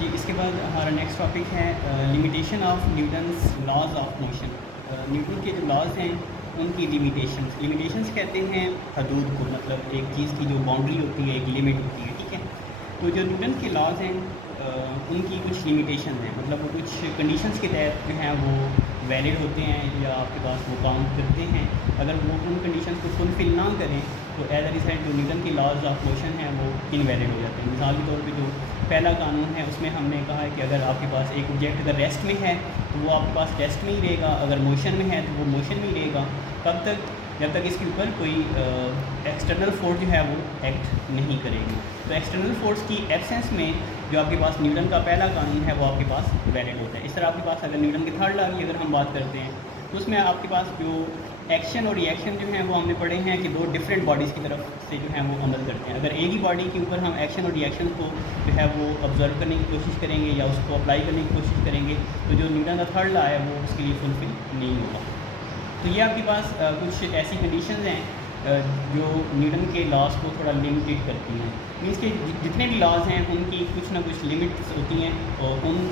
जी, इसके बाद हमारा नेक्स्ट टॉपिक है limitation of Newton's laws of motion. Newton के जो लॉज हैं उनकी लिमिटेशंस कहते हैं हदूद को, मतलब एक चीज़ की जो बाउंड्री होती है, एक लिमिट होती है, ठीक है। तो जो न्यूटन के लॉज हैं उनकी कुछ लिमिटेशन हैं, मतलब वो कुछ कंडीशंस के तहत जो हैं वो वैलिड होते हैं या आपके पास वो काउंट करते हैं। अगर वो उन कंडीशंस को फुलफिल ना करें तो एज अ रिजल्ट जो न्यूटन के लॉज ऑफ मोशन हैं वो इनवैलिड हो जाते हैं। मिसाल के तौर पे जो पहला कानून है उसमें हमने कहा है कि अगर आपके पास एक ऑब्जेक्ट अगर रेस्ट में है तो वो आपके पास रेस्ट में ही रहेगा, अगर मोशन में है तो वो मोशन में ही रहेगा, कब तक, जब तक इसके ऊपर कोई एक्सटर्नल फोर्स जो है वो एक्ट नहीं करेगी। तो एक्सटर्नल फोर्स की एब्सेंस में जो आपके पास न्यूटन का पहला कानून है वो आपके पास वैलिड होता है। इस तरह आपके पास अगर न्यूटन के थर्ड लॉ की अगर हम बात करते हैं तो उसमें आपके पास जो एक्शन और रिएक्शन जो है वो हमने पढ़े हैं कि दो डिफरेंट बॉडीज़ की तरफ से जो है वो अमल करते हैं। अगर एक ही बॉडी के ऊपर हम एक्शन और रिएक्शन को जो है वो ऑब्जर्व करने की कोशिश करेंगे या उसको अप्लाई करने की कोशिश करेंगे तो जो न्यूटन का थर्ड लॉ है वो उसके लिए फुलफिल नहीं होगा। तो ये आपके पास कुछ ऐसी कंडीशंस हैं जो न्यूटन के लॉज को थोड़ा लिमिटेड करती हैं। मीन्स के जितने भी लॉज हैं उनकी कुछ ना कुछ लिमिट्स होती हैं और उन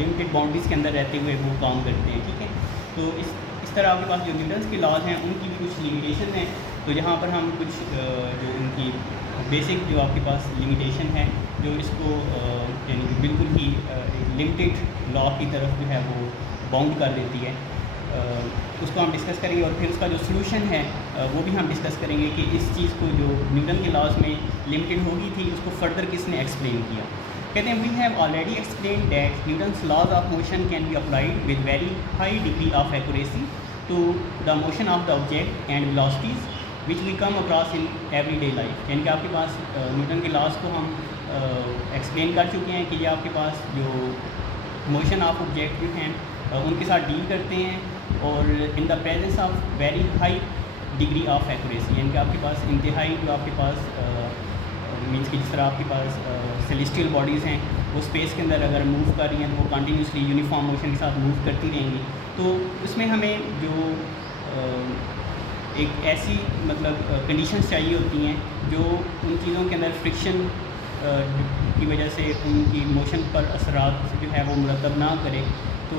लिमिटेड बाउंड्रीज़ के अंदर रहते हुए वो काम करते हैं, ठीक है। तो इस तरह आपके पास जो न्यूटन्स के लॉज हैं उनकी भी कुछ लिमिटेशन हैं। तो यहाँ पर हम कुछ जो उनकी बेसिक जो आपके पास लिमिटेशन है जो इसको यानी कि बिल्कुल ही एक लिमिटेड लॉ की तरफ जो है वो बाउंड कर देती है, उसको हम डिस्कस करेंगे। और फिर उसका जो सलूशन है वो भी हम डिस्कस करेंगे कि इस चीज़ को जो न्यूटन के लॉज में लिमिटेड हो गई थी उसको फर्दर किसने एक्सप्लेन किया। कहते हैं we have already explain that Newton's laws of motion can be applied with very high degree of accuracy to the motion of the object and velocities which we come across in everyday life. यानी कि आपके पास Newton के laws को हम explain कर चुके हैं कि ये आपके पास जो मोशन ऑफ ऑब्जेक्ट जो हैं उनके साथ डील करते हैं और in the presence of very high degree of accuracy. यानी कि आपके पास इंतहाई जो आपके पास मीन्स कि जिस तरह आपके पास सेलेस्टियल बॉडीज़ हैं वो स्पेस के अंदर अगर मूव कर रही हैं तो वो कंटिन्यूसली यूनिफॉर्म मोशन के साथ मूव करती रहेंगी। तो उसमें हमें जो एक ऐसी मतलब कंडीशंस चाहिए होती हैं जो उन चीज़ों के अंदर फ्रिक्शन की वजह से उनकी मोशन पर असरात जो है वो मुरतब ना करे। तो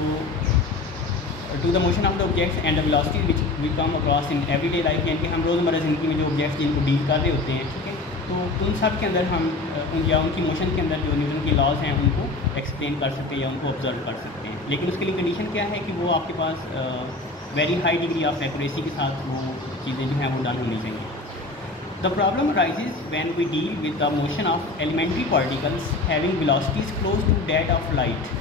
to the motion of the objects and the velocity which we come across in everyday life, यानी कि हम रोज़मर्रा ज़िंदगी में जो ऑब्जेक्ट्स जिनको डील कर रहे होते हैं, ठीक है, तो उन सब के अंदर हम या उनकी मोशन के अंदर जो न्यूटन के लॉज हैं उनको एक्सप्लेन कर सकते हैं या उनको ऑब्जर्व कर सकते हैं। लेकिन उसके लिए कंडीशन क्या है कि वो आपके पास very high degree of accuracy के साथ वो चीज़ें जो हैं वो डन होनी चाहिए। The problem arises when we deal with the motion of elementary particles having velocities close to that of light.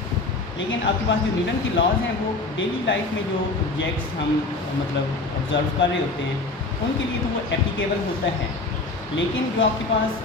लेकिन आपके पास जो न्यूटन के लॉज हैं वो डेली लाइफ में जो ऑब्जेक्ट्स हम मतलब ऑब्जर्व कर रहे होते हैं उनके लिए तो वो एप्लीकेबल होता है। लेकिन जो आपके पास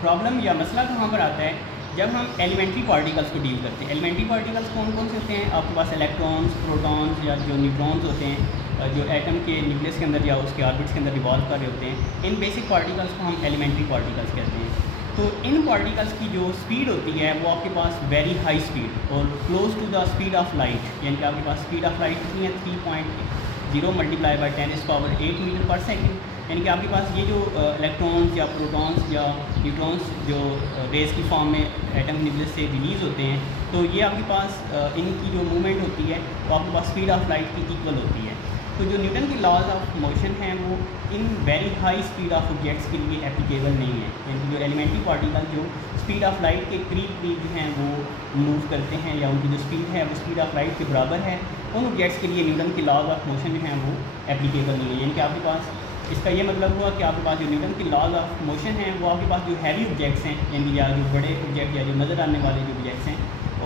प्रॉब्लम या मसला कहाँ पर आता है जब हम एलिमेंट्री पार्टिकल्स को डील करते हैं। एलिमेंट्री पार्टिकल्स कौन कौन से होते हैं? आपके पास इलेक्ट्रॉन्स, प्रोटॉन्स या जो न्यूट्रॉन्स होते हैं जो एटम के न्यूक्लियस के अंदर या उसके ऑर्बिट्स के अंदर रिवॉल्व कर रहे होते हैं। इन बेसिक पार्टिकल्स को हम एलिमेंट्री पार्टिकल्स कहते हैं। तो इन पार्टिकल्स की जो स्पीड होती है वो आपके पास वेरी हाई स्पीड और close to the speed of light, यानी कि आपके पास स्पीड ऑफ लाइट कितनी है 3.0 मल्टीप्लाई बाई 10⁸ मीटर पर सेकेंड। यानी कि आपके पास ये जो इलेक्ट्रॉन्स या प्रोटॉन्स या न्यूट्रॉन्स जो रेज़ की फॉर्म में एटम न्यूक्लियस से रिलीज़ होते हैं तो ये आपके पास इनकी जो मूवमेंट होती है वो आपके पास स्पीड ऑफ लाइट की इक्वल होती है। तो जो न्यूटन के लॉज ऑफ मोशन हैं वो in very high speed of objects के लिए एप्लीकेबल नहीं है। यानी कि जो एलिमेंट्री पार्टिकल जो स्पीड ऑफ लाइट के करीब जो हैं वो मूव करते हैं या उनकी जो स्पीड है वो स्पीड ऑफ लाइट के बराबर है, उन ऑब्जेक्ट्स के लिए न्यूटन के लॉज ऑफ मोशन जो हैं वो एप्लीकेबल नहीं है। यानी कि आपके पास इसका ये मतलब हुआ कि आपके पास जो न्यूटन के लॉज ऑफ मोशन हैं वो आपके पास जो हैवी ऑब्जेक्ट्स हैं यानी या जो बड़े ऑब्जेक्ट या जो नज़र आने वाले जो ऑब्जेक्ट्स हैं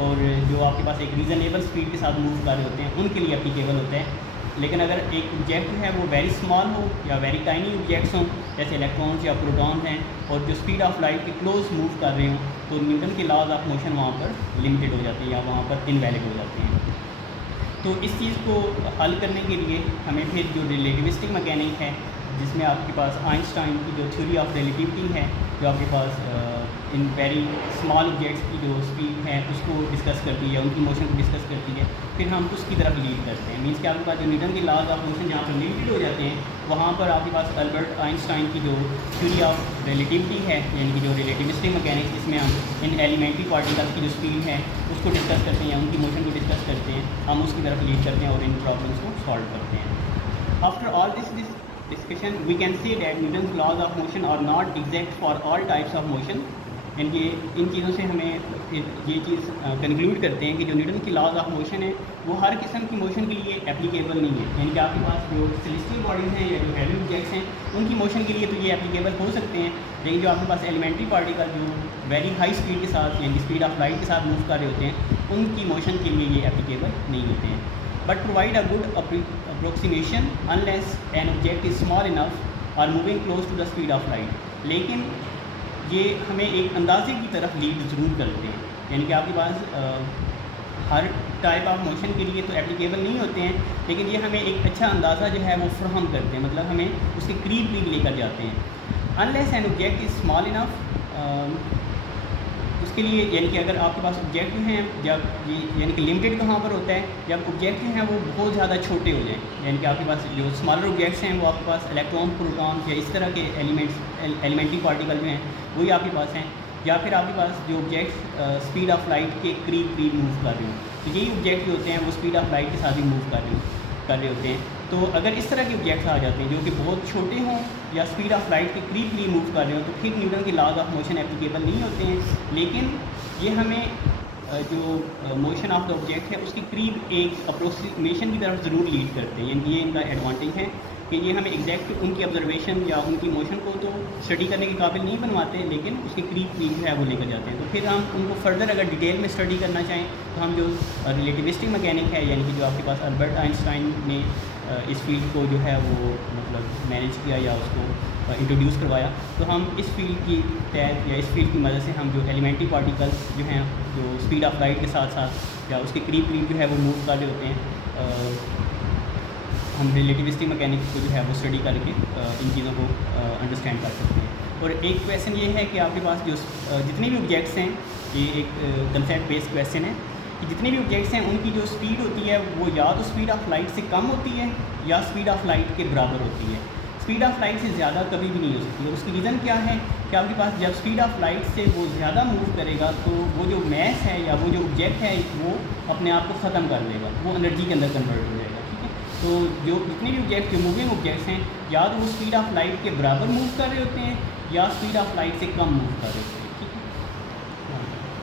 और जो आपके पास एक रीज़नेबल स्पीड के साथ मूव कर रहे होते हैं उनके लिए एप्लीकेबल होता है। लेकिन अगर एक ऑब्जेक्ट है वो वेरी स्मॉल हो या वेरी टाइनी ऑब्जेक्ट्स हों जैसे इलेक्ट्रॉन्स या प्रोटॉन्स हैं और जो स्पीड ऑफ लाइट के क्लोज मूव कर रहे हों तो न्यूटन के लॉज ऑफ मोशन वहाँ पर लिमिटेड हो जाते हैं या वहाँ पर इनवैलिड हो जाते हैं। तो इस चीज़ को हल करने के लिए हमें फिर जो रिलेटिविस्टिक मैकेनिक है जिसमें आपके पास आइंस्टाइन की जो थ्योरी ऑफ रिलेटिविटी है जो आपके पास इन वेरी स्मॉल ऑब्जेक्ट्स की जो स्पीड है उसको डिस्कस करती है, उनकी मोशन को डिस्कस करती है, फिर हम उसकी तरफ लीड करते हैं। मीन्स कि आपके पास जो न्यूटन के लॉज ऑफ मोशन जहाँ पर लिमिटेड हो जाते हैं, वहाँ पर आपके पास अल्बर्ट आइंस्टाइन की जो थ्योरी ऑफ रिलेटिविटी है, यानी कि जो रिलेटिविस्टिक मैकेनिक्स, जिसमें हम इन एलिमेंट्री पार्टिकल्स की जो स्पीड है उसको डिस्कस करते हैं या उनकी मोशन को डिस्कस करते हैं, हम उसकी तरफ लीड करते हैं और इन प्रॉब्लम्स को सॉल्व करते हैं। After all this discussion we can say that Newton's laws of motion are not exact for all types of motion। यानी कि इन चीज़ों से हमें फिर ये चीज़ कंक्लूड करते हैं कि जो न्यूटन की लॉज ऑफ मोशन है वो हर किस्म की मोशन के लिए एप्लीकेबल नहीं है। यानी कि आपके पास जो सेलेस्टियल बॉडीज़ हैं या जो हैवी ऑब्जेक्ट्स हैं उनकी मोशन के लिए तो ये एप्लीकेबल हो सकते हैं, लेकिन जो आपके पास एलिमेंट्री पार्टिकल जो वेरी हाई स्पीड के साथ यानी स्पीड ऑफ लाइट के साथ मूव कर रहे होते हैं उनकी मोशन के लिए ये एप्लीकेबल नहीं होते हैं। But provide a good approximation unless an object is small enough और moving close to the speed of light. लेकिन ये हमें एक अंदाजे की तरफ लीड ज़रूर करते हैं, यानी कि आपके पास हर टाइप ऑफ मोशन के लिए तो एप्लीकेबल नहीं होते हैं, लेकिन ये हमें एक अच्छा अंदाज़ा जो है वो फ्राहम करते हैं, मतलब हमें उसके करीब लेकर जाते हैं। Unless an object is small enough, उसके लिए यानी कि अगर आपके पास ऑब्जेक्ट जो हैं जब ये यानी कि लिमिटेड कहाँ पर होता है, जब ऑब्जेक्ट जो हैं वो बहुत ज़्यादा छोटे हो जाएं, यानी कि आपके पास जो स्मॉलर ऑब्जेक्ट्स हैं वो आपके पास इलेक्ट्रॉन, प्रोटॉन या इस तरह के एलिमेंट्री पार्टिकल जो हैं वही आपके पास हैं, या फिर आपके पास जो ऑब्जेक्ट्स स्पीड ऑफ लाइट के करीब मूव कर रहे हो, तो यही ऑब्जेक्ट जो होते हैं वो स्पीड ऑफ लाइट के साथ ही मूव कर रहे होते हैं। तो अगर इस तरह के ऑब्जेक्ट्स आ जाते हैं जो कि बहुत छोटे हों या स्पीड ऑफ लाइट के करीब मूव कर रहे हो, तो फिर न्यूटन के लॉज ऑफ मोशन एप्लीकेबल नहीं होते हैं। लेकिन ये हमें जो मोशन ऑफ द ऑब्जेक्ट है उसके करीब एक अप्रोक्सीमेशन की तरफ ज़रूर लीड करते हैं, यानी ये इनका एडवांटेज है कि ये हमें एग्जैक्ट उनकी ऑब्जर्वेशन या उनकी मोशन को तो स्टडी करने के काबिल नहीं बनवाते, लेकिन उसके करीब जो है वो लेकर जाते हैं। तो फिर हम उनको फर्दर अगर डिटेल में स्टडी करना चाहें तो हम जो रिलेटिविस्टिक मैकेनिक है, यानी कि जो आपके पास अल्बर्ट आइंस्टाइन ने इस फील्ड को जो है वो मतलब मैनेज किया या उसको इंट्रोड्यूस करवाया, तो हम इस फील्ड की तहत या इस फील्ड की मदद से हम जो एलिमेंट्री पार्टिकल्स जो हैं जो स्पीड ऑफ लाइट के साथ साथ या उसके करीब जो है वो मूव कर रहे होते हैं, हम रिलेटिविस्टिक मैकेनिक्स को जो है वो स्टडी करके इन चीज़ों को अंडरस्टैंड कर सकते हैं। और एक क्वेश्चन ये है कि आपके पास जो जितने भी ऑब्जेक्ट्स हैं, ये एक कंसेप्ट बेस्ड क्वेश्चन है कि जितने भी ऑब्जेक्ट्स हैं उनकी जो स्पीड होती है वो या तो स्पीड ऑफ लाइट से कम होती है या स्पीड ऑफ लाइट के बराबर होती है। स्पीड ऑफ लाइट से ज़्यादा कभी भी नहीं हो सकती। और उसकी रीज़न क्या है कि आपके पास जब स्पीड ऑफ लाइट से वो ज़्यादा मूव करेगा तो वो जो मैस है या वो जो ऑब्जेक्ट है वो अपने आप को ख़त्म कर देगा, वो एनर्जी के अंदर कन्वर्ट हो जाएगा। ठीक है, तो जो जितने भी ऑब्जेक्ट जो मूविंग ऑब्जेक्ट्स हैं या तो वो स्पीड ऑफ लाइट के बराबर मूव कर रहे होते हैं या स्पीड ऑफ लाइट से कम मूव कर रहे होते हैं।